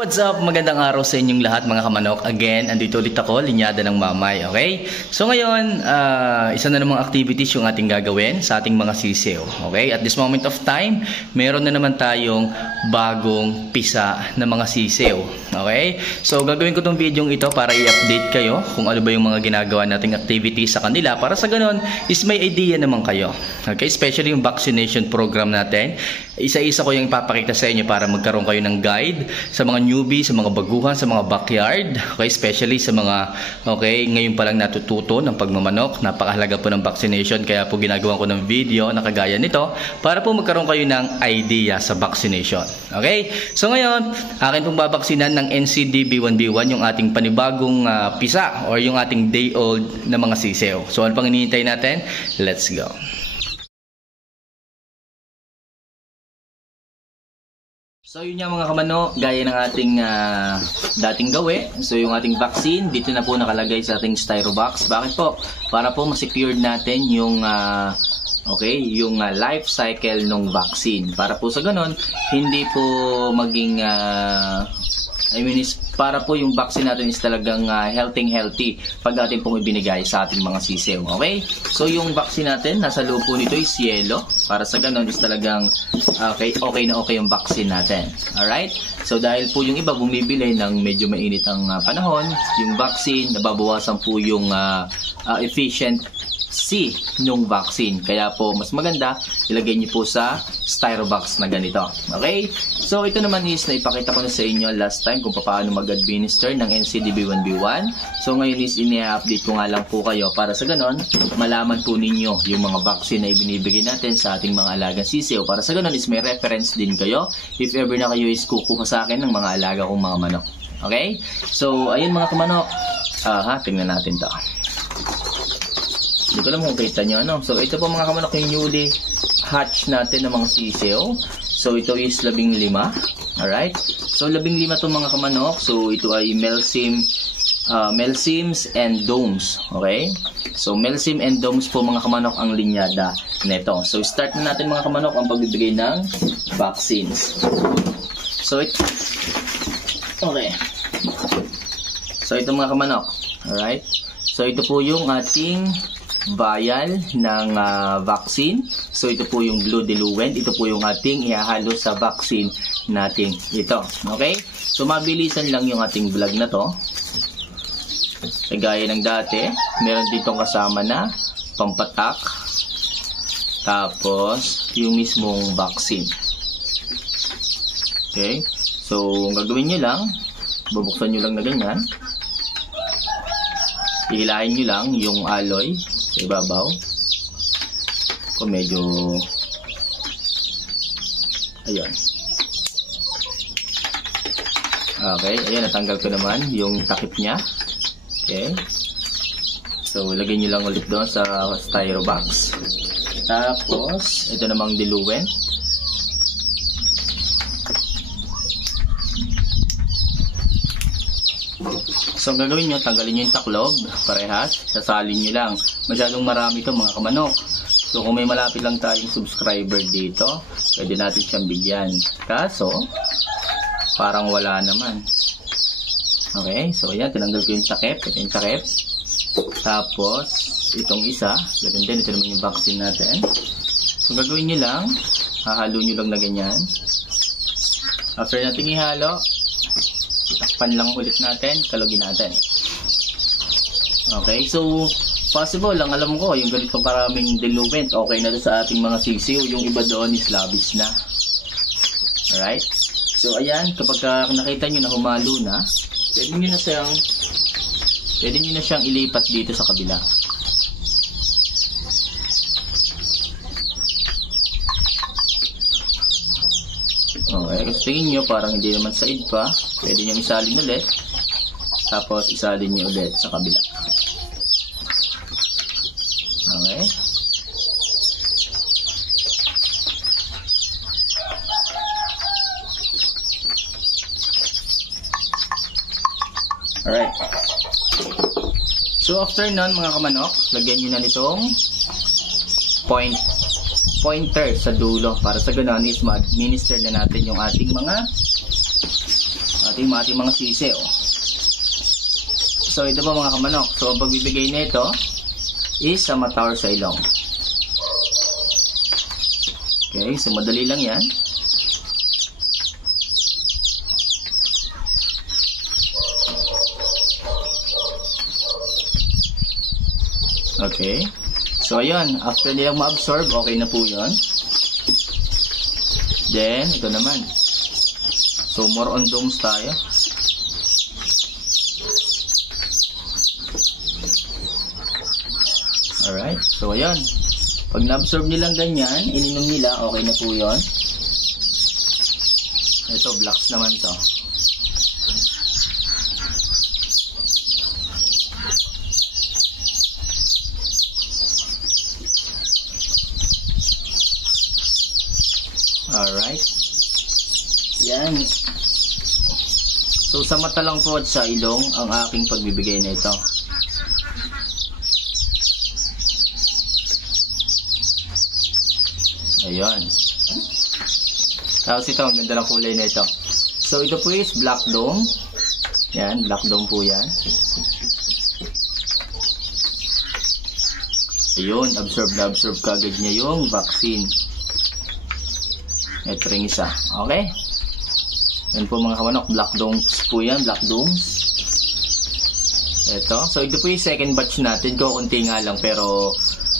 What's up? Magandang araw sa inyong lahat mga kamanok. Again, andito ulit ako, Linyada ng Mamay, okay? So ngayon, isa na namang activities yung ating gagawin sa ating mga sisiw, okay? At this moment of time, meron na naman tayong bagong pisa na mga sisiw, okay? So gagawin ko tong video ito para i-update kayo kung ano ba yung mga ginagawa nating activities sa kanila, para sa ganun is may idea naman kayo, okay? Especially yung vaccination program natin. Isa-isa ko yung ipapakita sa inyo para magkaroon kayo ng guide sa mga newbie, sa mga baguhan, sa mga backyard, okay, especially sa mga, okay, ngayon pa lang natututo ng pagmamanok. Napakahalaga po ng vaccination, kaya po ginagawa ko ng video na kagaya nito para po magkaroon kayo ng idea sa vaccination, okay? So ngayon, akin pong babaksinan ng NCD-B1B1 yung ating panibagong pisa or yung ating day old na mga sisiw. So ano pang hinihintay natin? Let's go! So yun nga mga kamano, gaya ng ating dating gawi. So yung ating vaccine, dito na po nakalagay sa ating styro box. Bakit po? Para po ma-secure natin yung yung life cycle ng vaccine. Para po sa ganun, hindi po maging para po yung vaccine natin is talagang healthy pag atin pong ibinigay sa ating mga sisiw. Okay? So yung vaccine natin, nasa loob po nito is yellow. Para sa ganun is talagang okay na okay yung vaccine natin. Alright? So dahil po yung iba bumibili ng medyo mainit ang panahon, yung vaccine, nababawasan po yung efficiency nung vaccine. Kaya po mas maganda, ilagay niyo po sa styro box na ganito. Okay? So ito naman is naipakita ko na sa inyo last time kung paano mag-administer ng NCD-B1B1. So ngayon is ini-update ko nga lang po kayo para sa ganon, malaman po ninyo yung mga vaccine na ibinibigay natin sa ating mga alagang sisiw. Para sa ganon is may reference din kayo if ever na kayo is kukuha sa akin ng mga alaga kong mga manok. Okay? So ayun mga kamanok, tingnan natin to. Hindi ko alam kung kita nyo, ano? So, ito po mga kamanok yung newly hatch natin ng mga sisiw. So, ito is 15. Alright? So, 15 itong mga kamanok. So, ito ay Melsims and Domes. Okay? So, Melsim and Domes po mga kamanok ang linyada neto. So, start na natin mga kamanok ang pagbibigay ng vaccines. So, okay. So, ito mga kamanok. Alright? So, ito po yung ating vial ng vaccine. So ito po yung blue diluent. Ito po yung ating ihahalo sa vaccine natin ito. Okay? So mabilisan lang yung ating vlog na to. Gaya ng dati, meron ditong kasama na pampatak. Tapos yung mismong vaccine. Okay? So ang gagawin nyo lang, bubuksan nyo lang na ganyan. Ihilahin nyo lang yung alloy sa ibabaw. Kung medyo ayun. Okay, ayan, natanggal ko naman yung takip nya. Okay. So, lagyan nyo lang ulit doon sa styro box. Tapos, ito namang diluent. So, ang gagawin nyo, tanggalin nyo yung taklob, parehas, sasalin nyo lang. Masyadong marami ito mga kamanok. So, kung may malapit lang tayong subscriber dito, pwede natin siyang bigyan. Kaso, parang wala naman. Okay, so yan, tinanggal ko yung takip. Ito yung takip. Tapos, itong isa, ganun din, ito naman yung vaccine natin. So, gagawin nyo lang, hahalo nyo lang na ganyan. After natin ihalo, takpan lang ulit natin, kalugin natin. Okay, so possible lang, alam ko, yung ganitong karaming diluent, okay na sa ating mga sisiw. Yung iba doon is labis na. Alright? So ayan, kapag nakita nyo na humalo na, pwede nyo na siyang ilipat dito sa kabila. Okay, kasi tingin nyo parang hindi naman said pa, pwede nyo isalin ulit, tapos isalin nyo ulit sa kabila. Okay. Alright. So after nun mga kamanok, lagyan nyo na nitong pointer sa dulo para sa ganoon is ma-administer na natin yung ating mga ating mga sisiw. So ito po mga kamanok. So ang pagbibigay nito is sa mata or sa ilong. Okay, so madali lang yan. Okay. So ayun, after nilang ma-absorb, okay na po yun. Then, ito naman. So more on domes tayo. Alright, so ayun. Pag na-absorb nilang ganyan, ininom nila, okay na po yun. Ito, blocks naman to. Alright. Yan. So, sa mata lang po at sa ilong ang aking pagbibigay nito. Ayan. Tapos ito, ang ganda ng kulay na ito. So, ito po is black dome. Yan, black dome po yan. Ayun, absorb na absorb kagad niya yung vaccine. Ito rin isa. Okay? Yan po mga kamanok. Black domes po yan. Black domes. Ito. So, ito po yung second batch natin. Kunti nga lang. Pero,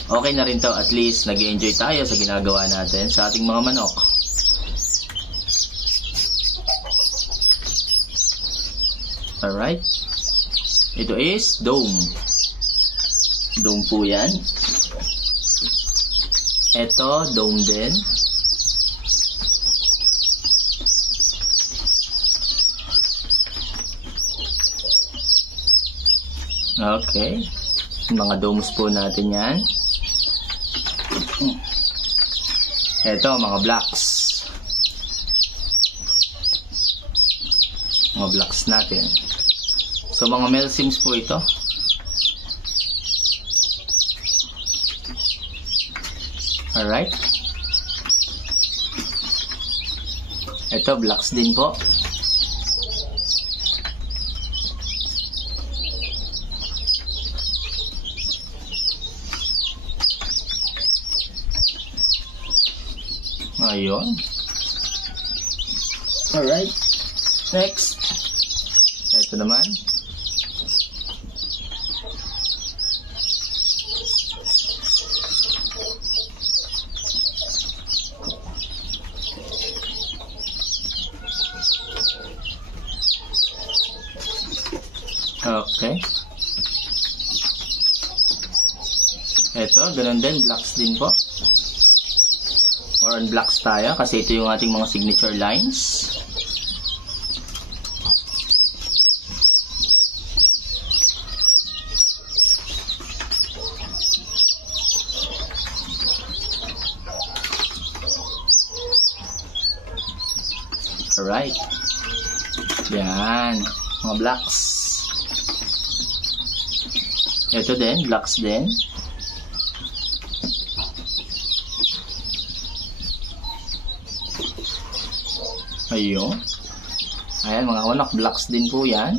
okay na rin to. At least, nag-enjoy tayo sa ginagawa natin sa ating mga manok. Alright. Ito is dome. Dome po yan. Ito, dome din. Okay. Mga domes po natin yan. Ito, mga blocks. Mga blocks natin. So, mga male sims po ito. Alright. Ito, blocks din po. Ayun. Alright. Next. Ito naman. Okay. Ito, ganun din. Blocks din po. Or on blocks tayo kasi ito yung ating mga signature lines. Alright. Yan. Mga blocks. Ito din. Blocks din. Ayun. Ayan, mga kamanok, blocks din po yan.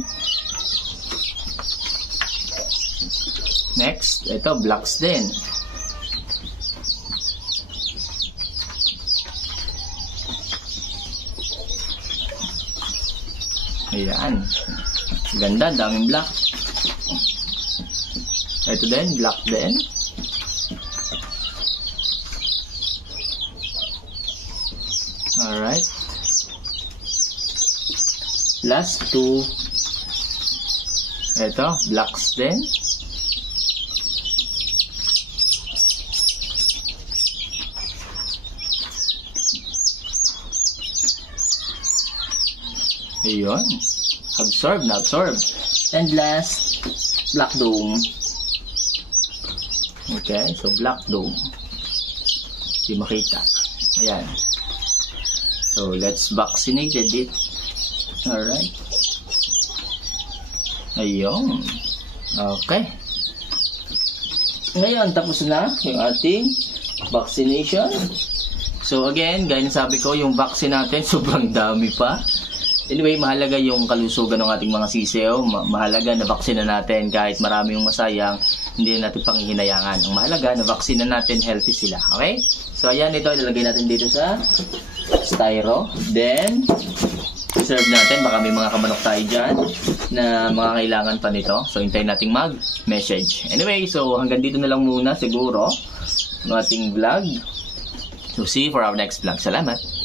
Next, ito, blocks din. Ayan. Ganda, daming block. Ito din, block din. Alright. Last two. Ito, blocks din. Ayun. Absorb na absorb. And last, black dome. Okay, so black dome. Hindi makita. Ayan. So, let's vaccinate it. Alright. Ayun. Okay. Ngayon, tapos na yung ating vaccination. So again, gaya na sabi ko, yung vaccine natin sobrang dami pa. Anyway, mahalaga yung kalusugan ng ating mga sisiyo. Mahalaga na vaksina natin kahit marami yung masayang, hindi natin panghihinayangan. Ang mahalaga na vaksina natin, healthy sila. Okay? So ayan, ito ilalagay natin dito sa styro. Then serve natin, baka may mga kamanok tayo dyan na mga kailangan pa nito. So hintayin nating mag-message. Anyway, so hanggang dito na lang muna siguro ng ating vlog. So see you for our next vlog. Salamat!